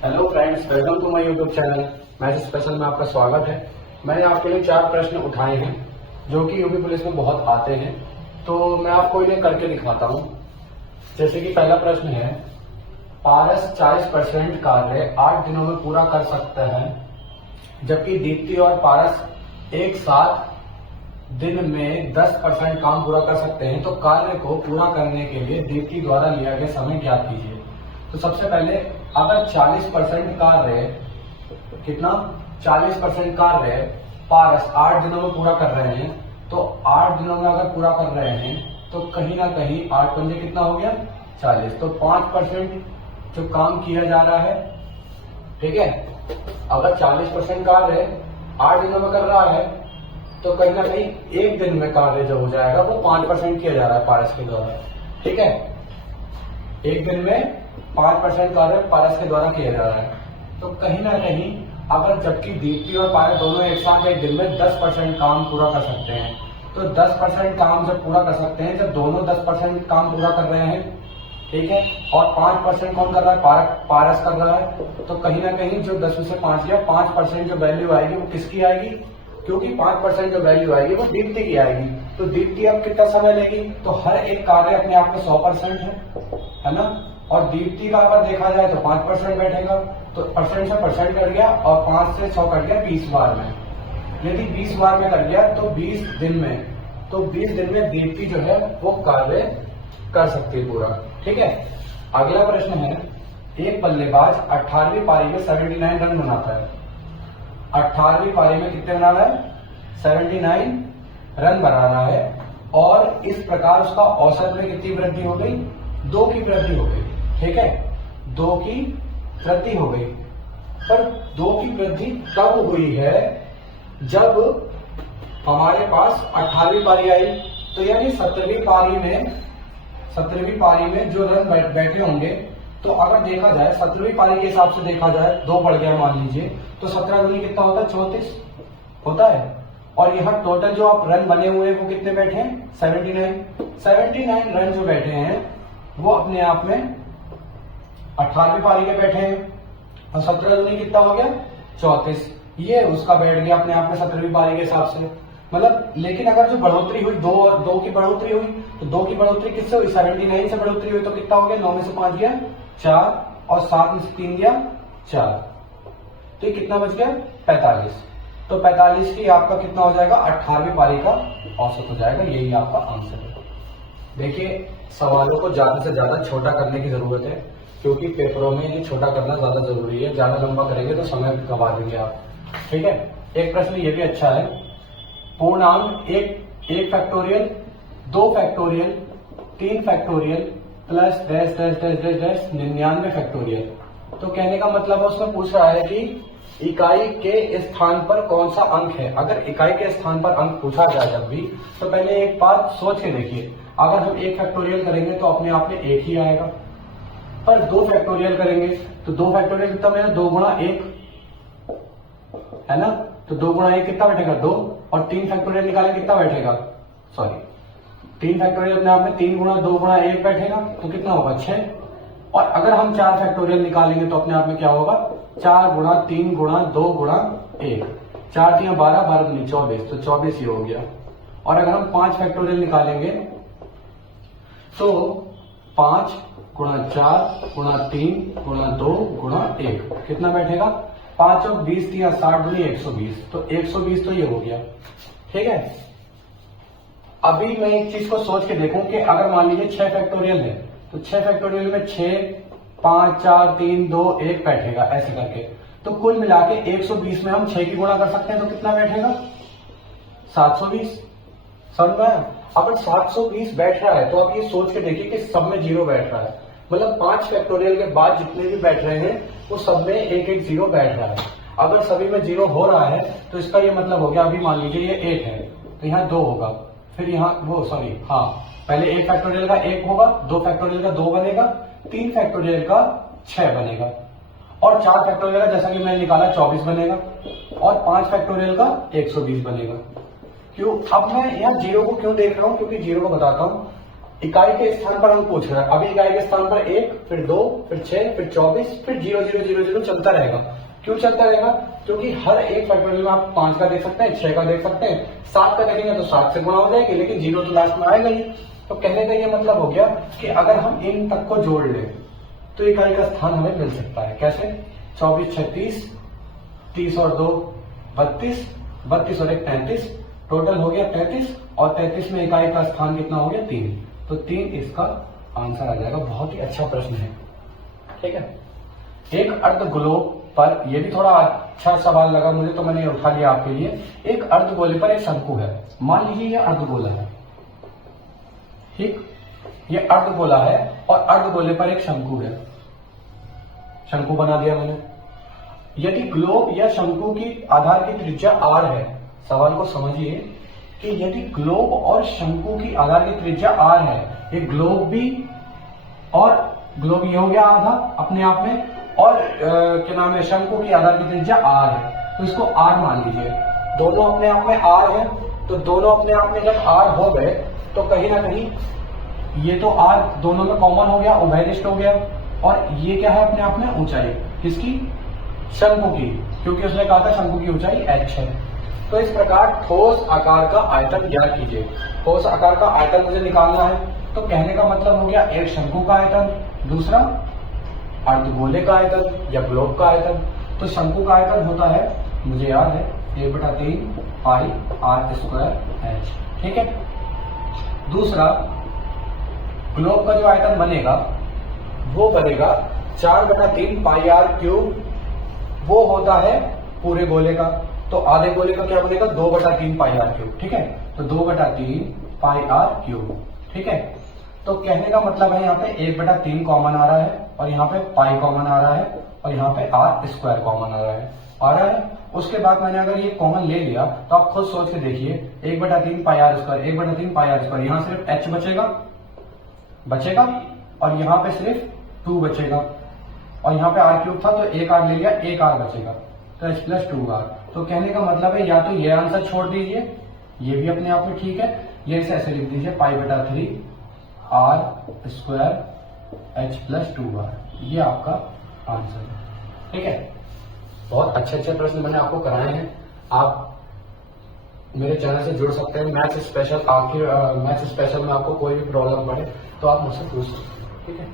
Hello friends, welcome to my YouTube channel. Maths special में आपका स्वागत है। मैंने आपके लिए 4 प्रश्न उठाए हैं जो कि यूपी पुलिस में बहुत आते हैं, तो मैं आपको इन्हें करके दिखाता हूं। जैसे कि पहला प्रश्न है, पारस 40% कार्य 8 दिनों में पूरा कर सकता है, जबकि दीप्ति और पारस एक साथ दिन में 10% काम पूरा कर सकते हैं। तो कार्य को पूरा करने के लिए दीप्ति द्वारा लिया गया समय ज्ञात कीजिए। तो सबसे पहले, अगर 40% कार्य कितना 40% कार्य पारस 8 दिनों में पूरा कर रहे हैं, तो 8 दिनों में अगर पूरा कर रहे हैं तो कहीं ना कहीं 8 पंजे कितना हो गया 40। तो 5% जो काम किया जा रहा है, ठीक है। अगर 40% कार्य 8 दिनों में कर रहा है तो कहीं ना कहीं एक दिन में कार्य जो हो जाएगा वो 5% किया जा रहा है पारस के द्वारा, ठीक है। एक दिन में 5% कार्य पारस के द्वारा किया जा रहा है। तो कहीं ना कहीं अगर जबकि दीप्ति और पारस दोनों एक साथ एक दिन में 10% काम पूरा कर सकते हैं, तो 10% काम जब पूरा कर सकते हैं, जब दोनों 10% काम पूरा कर रहे हैं, ठीक है, और 5% कौन कर रहा है, पारस कर रहा है, तो कहीं ना कहीं जो 10 में से 5 गया, 5% जो वैल्यू आएगी वो किसकी आएगी, क्योंकि 5% जो वैल्यू आएगी वो दीप्ति की आएगी। तो दीप्ति अब कितना समय लेगी, तो हर एक कार्य अपने आप में 100% है ना, और दीप्ति का अगर देखा जाए तो 5% बैठेगा, तो परसेंट से परसेंट कट गया और 5 से 100 कट गया 20 बार में। यदि 20 बार में कट गया तो 20 दिन में, तो 20 दिन में दीप्ति जो है वो कार्य कर सकती है पूरा, ठीक है। अगला प्रश्न है, एक बल्लेबाज 18वीं पारी में 79 रन बनाता है। 18वीं पारी में कितने बना रहा है, 79 रन बना रहा है, और इस प्रकार उसका औसत में कितनी वृद्धि हो गई, 2 की वृद्धि हो गई, ठीक है, 2 की वृद्धि हो गई। पर 2 की वृद्धि तब हुई है जब हमारे पास 18वीं पारी आई, तो यानी 17वीं पारी में जो रन बैठे होंगे, तो अगर देखा जाए 17वीं पारी के हिसाब से देखा जाए, 2 बढ़ गया मान लीजिए, तो 17 दूनी कितना होता है, 34 होता है। और यहाँ टोटल जो आप रन बने हुए हैं वो कितने बैठे हैं, 79 रन जो बैठे हैं वो अपने आप में 18वीं पारी के बैठे हैं, और 17 दूनी कितना हो गया 34, ये उसका बैठ गया अपने आप में 17वीं पारी के हिसाब से। मतलब लेकिन अगर जो बढ़ोतरी हुई, दो की बढ़ोतरी हुई, तो 2 की बढ़ोतरी किससे हुई, 79 से बढ़ोतरी हुई, तो कितना हो गया, 9 में से 5 गया 4, और 7 में से 3 गया 4, तो ये कितना बच गया 45। तो 45 की आपका कितना हो जाएगा, 18वीं पारी का औसत हो जाएगा। यही आपका आंसर है। देखिए, सवालों को ज्यादा से ज्यादा छोटा करने की जरूरत है, क्योंकि पेपरों में ये छोटा करना ज्यादा जरूरी है। ज्यादा लंबा करेंगे तो समय गवा देंगे आप, ठीक है। एक प्रश्न ये भी अच्छा है, पूर्णांक 1 factorial 2 factorial 3 factorial plus dash dash dash dash dash 99 factorial. तो कहने का मतलब है, उसमें पूछ रहा है कि इकाई के स्थान पर कौन सा अंक है। अगर इकाई के स्थान पर अंक पूछा जाए जब भी, तो पहले एक बात सोच के देखिए, अगर हम 1 फैक्टोरियल करेंगे तो अपने आप में 1 ही आएगा, पर 2 फैक्टोरियल करेंगे तो 2 फैक्टोरियल कितना बनेगा, 2 गुणा 1 है ना, तो 2 गुणा 1 कितना बैठेगा 2, और 3 फैक्टोरियल निकालेंगे कितना बैठेगा, 3 फैक्टोरियल अपने आप में 3 गुणा 2 गुणा 1 बैठेगा, तो कितना होगा 6। और अगर हम 4 फैक्टोरियल निकालेंगे तो अपने आप में क्या होगा, 4 गुणा 3 गुणा 2 गुणा 1, 4 3 12 12 दूनी 24, तो 24 ही हो गया। और अगर हम 5 फैक्टोरियल निकालेंगे तो 5 गुणा 4 गुणा 3 गुणा 2 गुणा 1 कितना बैठेगा, 5 और 20 3 60 दूनी 120, तो 120 तो ये हो गया, ठीक है। अभी मैं एक चीज को सोच के देखूं कि अगर मान लीजिए 6 फैक्टोरियल है, तो 6 फैक्टोरियल में 6 5 4 3 2 1 बैठेगा, ऐसे करके। तो कुल मिला के 120 में हम 6 की गुणा कर सकते हैं, तो कितना बैठेगा 720। समझ में, अगर 720 बैठ रहा है तो आप ये सोच के देखिए कि सब में 0 बैठ रहा है, मतलब 5 फैक्टोरियल के बाद जितने भी बैठ रहे हैं वो सब में 1 0 बैठ रहा है। अगर सभी में 0 हो रहा है तो इसका ये मतलब हो गया, अभी मान लीजिए ये 1 है तो यहाँ 2 होगा, फिर यहाँ पहले 1 फैक्टोरियल का 1 होगा, 2 फैक्टोरियल का 2 बनेगा, 3 फैक्टोरियल का 6 बनेगा, और 4 फैक्टोरियल का जैसा कि मैंने निकाला 24 बनेगा, और 5 फैक्टोरियल का 120 बनेगा। क्यों, अब मैं यहाँ 0 को क्यों देख रहा हूँ, क्योंकि 0 को बताता हूँ, इकाई के स्थान पर हम पूछ रहे हैं, अभी इकाई के स्थान पर 1, फिर 2, फिर 6, फिर 24, फिर 0 0 0 0 चलता रहेगा। क्यों चलता रहेगा? क्योंकि हर एक फैक्टोरियल में आप 5 का देख सकते हैं, 6 का देख सकते हैं, 7 का देखेंगे तो 7 से गुणा हो जाएगी, लेकिन 0 तो लास्ट में आएगा ही। तो कहने का ये मतलब हो गया कि अगर हम इन तक को जोड़ ले तो इकाई का स्थान हमें मिल सकता है। कैसे? 24 36, 30 और 2 32, 32 और 1 33, टोटल हो गया 33, और 33 में इकाई का स्थान कितना हो गया? 3। तो 3 इसका आंसर आ जाएगा। बहुत ही अच्छा प्रश्न है, ठीक है। एक अर्धगोलक पर, यह भी थोड़ा अच्छा सवाल लगा मुझे तो मैंने उठा लिया आपके लिए। एक अर्धगोले पर एक शंकु है, मान लीजिए यह अर्धगोला है, ठीक, ये अर्धगोला है और अर्धगोले पर एक शंकु है, शंकु बना दिया मैंने। यदि ग्लोब या शंकु की आधार की त्रिज्या r है, सवाल को समझिए कि यदि ग्लोब और शंकु की आधार की त्रिज्या r है, ये ग्लोब भी और ग्लोब ये हो गया आधा अपने आप में, और क्या नाम है, शंकु की आधार की त्रिज्या r है, तो इसको r मान लीजिए। दोनों अपने आप में r है, तो दोनों अपने आप में जब r हो गए तो कहीं ना कहीं ये तो r दोनों में कॉमन हो गया, उभयनिष्ठ हो गया। और ये क्या है अपने आप में? ऊंचाई किसकी? शंकु की, क्योंकि उसने कहा था शंकु की ऊंचाई h है। तो इस प्रकार ठोस आकार का आयतन ज्ञात कीजिए। ठोस आकार का आयतन मुझे निकालना है, तो कहने का मतलब हो गया एक शंकु का आयतन, दूसरा अर्धगोले का आयतन या ग्लोब का आयतन। तो शंकु का आयतन होता है, मुझे याद है, 1/3 पाई r² h, ठीक है। दूसरा ग्लोब का जो आयतन बनेगा वो बनेगा 4/3 पाई r³, वो होता है पूरे गोले का। तो आधे गोले का क्या बनेगा? 2/3 पाई r³, ठीक है। तो 2/3 पाई r³, ठीक है। तो कहने का मतलब है यहाँ पे 1/3 कॉमन आ रहा है, और यहाँ पे पाई कॉमन आ रहा है, और यहाँ पे r² कॉमन आ रहा है। उसके बाद मैंने अगर ये कॉमन ले लिया तो आप खुद सोच के देखिए, 1/3 पाई r², 1/3 पाई r², यहाँ सिर्फ h बचेगा, और यहाँ पे सिर्फ 2 बचेगा, और यहाँ पे r³ था तो एक r ले लिया, एक r बचेगा, तो h+2r। तो कहने का मतलब है या तो ये आंसर छोड़ दीजिए, ये भी अपने आप में ठीक है, ये इसे ऐसे लिख दीजिए π/3 r² h+2r, ये आपका आंसर है, ठीक है। बहुत अच्छे अच्छे प्रश्न मैंने आपको कराए हैं। आप मेरे चैनल से जुड़ सकते हैं। मैथ्स स्पेशल में आपको कोई भी प्रॉब्लम पड़े तो आप मुझसे पूछ सकते हैं, ठीक है।